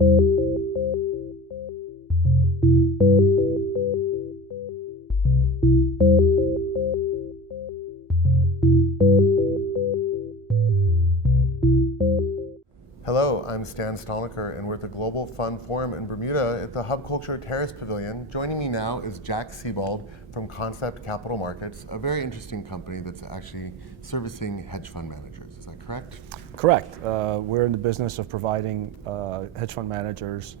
Hello, I'm Stan Stalnaker, and we're at the Global Fund Forum in Bermuda at the Hub Culture Terrace Pavilion. Joining me now is Jack Siebald from Concept Capital Markets, a very interesting company that's actually servicing hedge fund managers. Is that correct? Correct. We're in the business of providing hedge fund managers,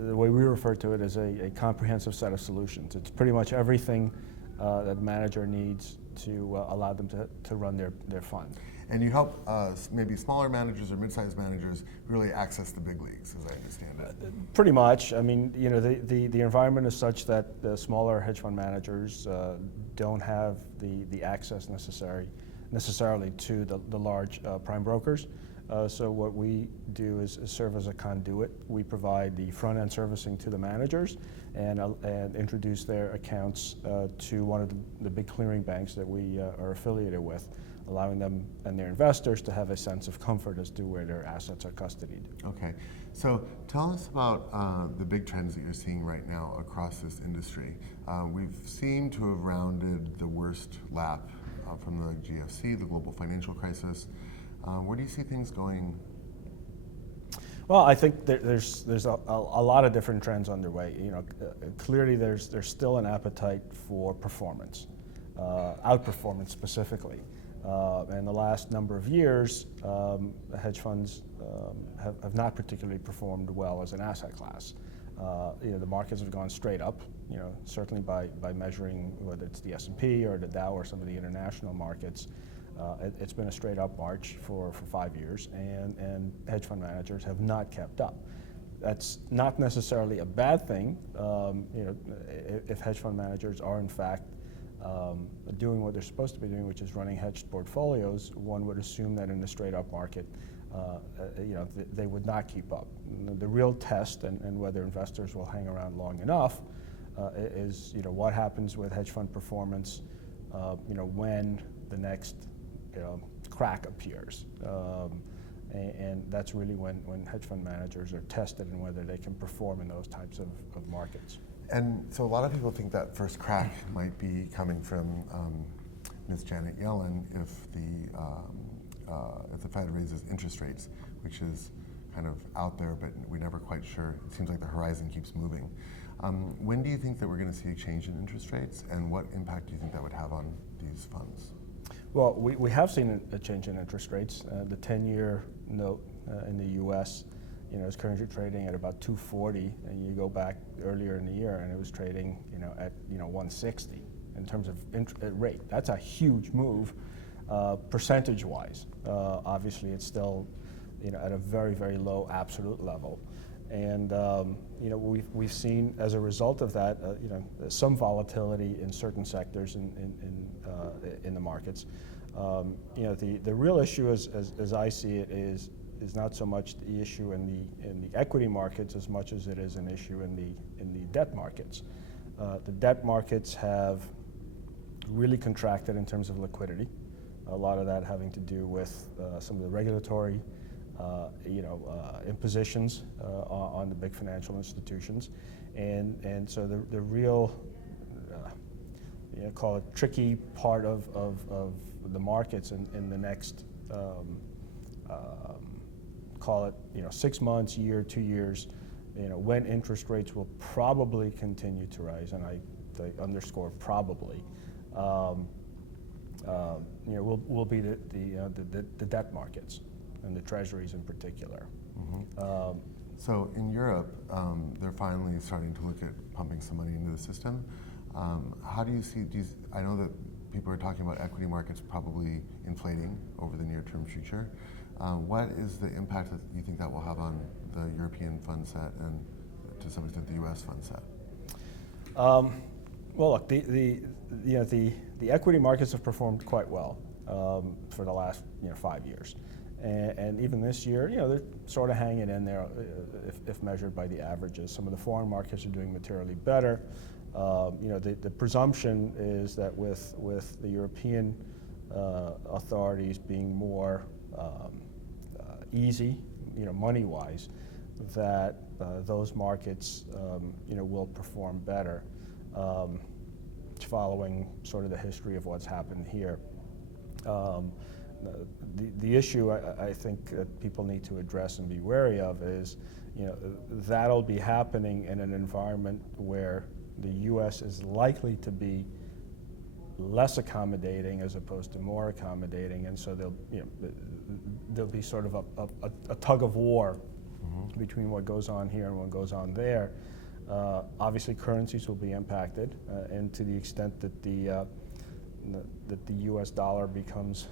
the way we refer to it, as a comprehensive set of solutions. It's pretty much everything that a manager needs to allow them to run their fund. And you help maybe smaller managers or mid-sized managers really access the big leagues, as I understand it. Pretty much. I mean, you know, the environment is such that the smaller hedge fund managers don't have the access necessarily to the large prime brokers. So what we do is serve as a conduit. We provide the front-end servicing to the managers and introduce their accounts to one of the big clearing banks that we are affiliated with, allowing them and their investors to have a sense of comfort as to where their assets are custodied. Okay, so tell us about the big trends that you're seeing right now across this industry. We've seemed to have rounded the worst lap from the GFC, the global financial crisis. Where do you see things going? Well, I think there's a lot of different trends underway. You know, clearly there's still an appetite for performance, outperformance specifically. In the last number of years, hedge funds have not particularly performed well as an asset class. You know, the markets have gone straight up. You know, certainly by measuring whether it's the S&P or the Dow or some of the international markets. It's been a straight up march for 5 years, and hedge fund managers have not kept up. That's not necessarily a bad thing. You know, if hedge fund managers are in fact doing what they're supposed to be doing, which is running hedged portfolios, one would assume that in a straight up market, you know, they would not keep up. The real test, and whether investors will hang around long enough, is, you know, what happens with hedge fund performance, you know, when the next crack appears. And that's really when hedge fund managers are tested and whether they can perform in those types of markets. And so a lot of people think that first crack might be coming from Ms. Janet Yellen if the Fed raises interest rates, which is kind of out there, but we're never quite sure. It seems like the horizon keeps moving. When do you think that we're going to see a change in interest rates, and what impact do you think that would have on these funds? Well, we have seen a change in interest rates. The 10-year note in the U.S., you know, is currently trading at about 240, and you go back earlier in the year, and it was trading, you know, at 160 in terms of rate. That's a huge move, percentage-wise. Obviously, it's still, you know, at a very, very low absolute level, and you know, we've seen as a result of that, you know, some volatility in certain sectors in the markets. You know, the real issue, as I see it, is not so much the issue in the equity markets as much as it is an issue in the debt markets. The debt markets have really contracted in terms of liquidity. A lot of that having to do with some of the regulatory impositions on the big financial institutions, and so the real call it tricky part of the markets in the next call it 6 months, year, 2 years, when interest rates will probably continue to rise, and I underscore probably. Will be the debt markets and the treasuries in particular. Mm-hmm. So in Europe, they're finally starting to look at pumping some money into the system. How do you see? I know that people are talking about equity markets probably inflating over the near-term future. What is the impact that you think that will have on the European fund set and, to some extent, the U.S. fund set? Well, look, the equity markets have performed quite well for the last 5 years, and even this year, they're sort of hanging in there if measured by the averages. Some of the foreign markets are doing materially better. The presumption is that with the European authorities being more easy, money-wise, that those markets will perform better, following sort of the history of what's happened here. The issue I think that people need to address and be wary of is, that'll be happening in an environment where the U.S. is likely to be less accommodating as opposed to more accommodating, and so there'll be sort of a tug of war between what goes on here and what goes on there. Obviously, currencies will be impacted, and to the extent that the U.S. dollar becomes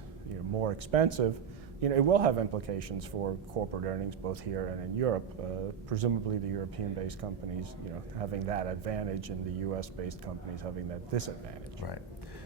more expensive, it will have implications for corporate earnings both here and in Europe. Presumably, the European-based companies, having that advantage, and the U.S.-based companies having that disadvantage. Right.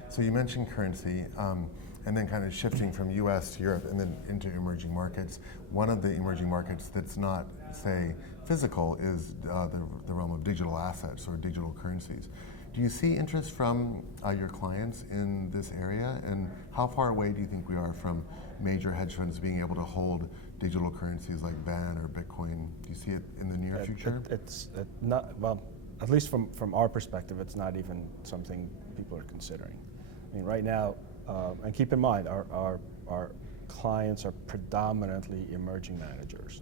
So you mentioned currency, and then kind of shifting from U.S. to Europe and then into emerging markets. One of the emerging markets that's not, say, physical is the realm of digital assets or digital currencies. Do you see interest from your clients in this area, and how far away do you think we are from major hedge funds being able to hold digital currencies like BAN or Bitcoin? Do you see it in the near future? It's not, well, at least from our perspective, it's not even something people are considering. I mean, right now, and keep in mind, our clients are predominantly emerging managers,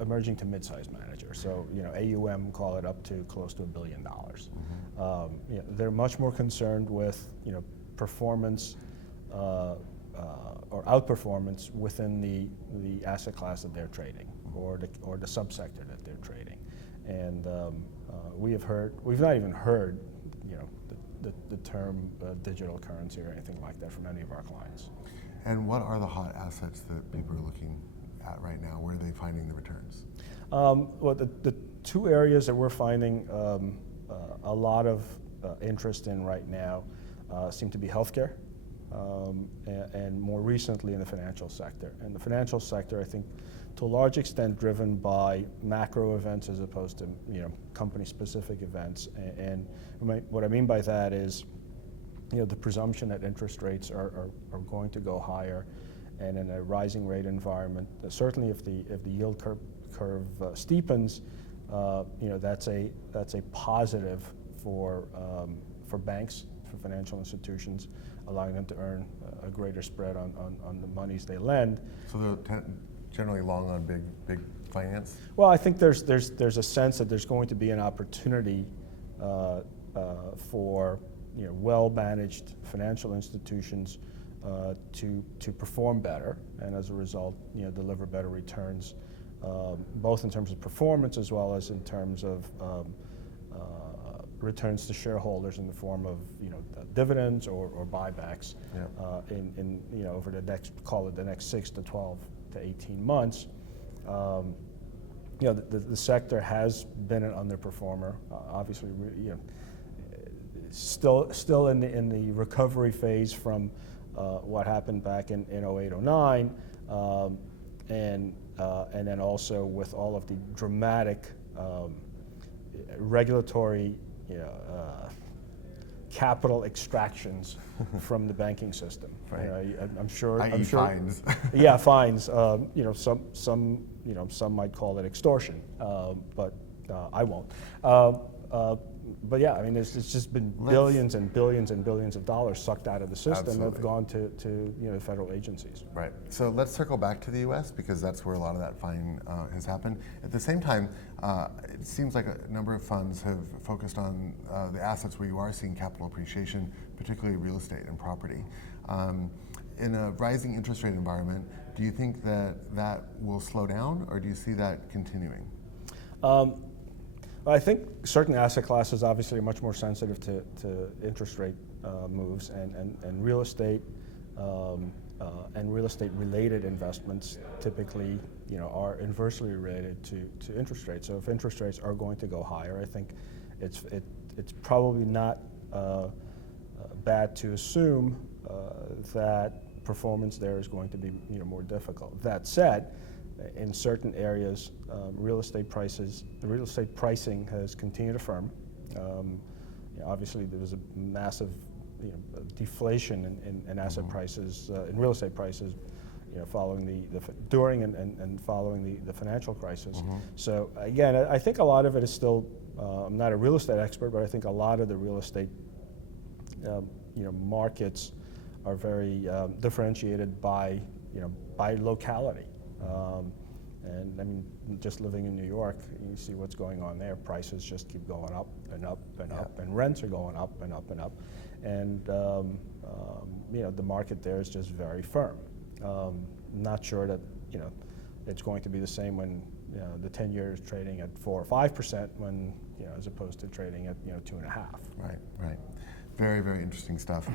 emerging to mid-sized managers. So, AUM, call it up to close to $1 billion. They're much more concerned with, performance or outperformance within the asset class that they're trading, or the subsector that they're trading. And we've not even heard, the term digital currency or anything like that from any of our clients. And what are the hot assets that people are looking at right now? Where are they finding the returns? Well, the two areas that we're finding a lot of interest in right now seem to be healthcare, and more recently in the financial sector. And the financial sector, I think, to a large extent driven by macro events as opposed to company-specific events. And what I mean by that is, the presumption that interest rates are going to go higher, and in a rising rate environment, certainly if the yield curve steepens, that's a positive for banks, for financial institutions, allowing them to earn a greater spread on the monies they lend. So they're generally long on big finance? Well, I think there's a sense that there's going to be an opportunity for well-managed financial institutions to perform better, and as a result, deliver better returns, both in terms of performance as well as in terms of returns to shareholders in the form of dividends or buybacks. Yeah. In over the next 6 to 12 to 18 months. The sector has been an underperformer. Obviously, still in the recovery phase from what happened back in 08, 09, and then also with all of the dramatic regulatory capital extractions from the banking system. Right. I'm sure. Fines. Yeah, fines. Some might call it extortion, but I won't. But yeah, I mean, it's just been billions and billions and billions of dollars sucked out of the system. Absolutely. That have gone to federal agencies. Right. So let's circle back to the U.S. because that's where a lot of that fine has happened. At the same time, it seems like a number of funds have focused on the assets where you are seeing capital appreciation, particularly real estate and property. In a rising interest rate environment, do you think that will slow down, or do you see that continuing? I think certain asset classes obviously are much more sensitive to interest rate moves, and real estate and real estate related investments typically are inversely related to interest rates. So if interest rates are going to go higher, I think it's probably not bad to assume that performance there is going to be more difficult. That said, in certain areas, real estate pricing has continued to firm. Obviously, there was a massive deflation in asset prices, in real estate prices, following during and following the financial crisis. So again, I think a lot of it is still. I'm not a real estate expert, but I think a lot of the real estate markets are very differentiated by locality. And I mean, just living in New York, you see what's going on there. Prices just keep going up and up and up, and rents are going up and up and up. And the market there is just very firm. Not sure that it's going to be the same when the 10-year is trading at 4 or 5% when as opposed to trading at 2.5. Right. Very, very interesting stuff.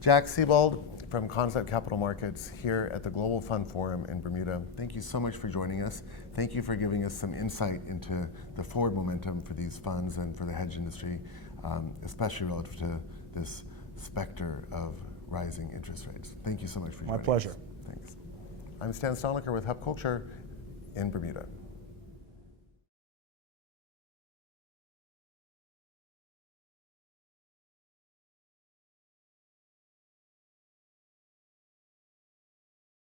Jack Siebald from Concept Capital Markets here at the Global Fund Forum in Bermuda. Thank you so much for joining us. Thank you for giving us some insight into the forward momentum for these funds and for the hedge industry, especially relative to this specter of rising interest rates. Thank you so much for joining us. My pleasure. Thanks. I'm Stan Stalnaker with Hub Culture in Bermuda.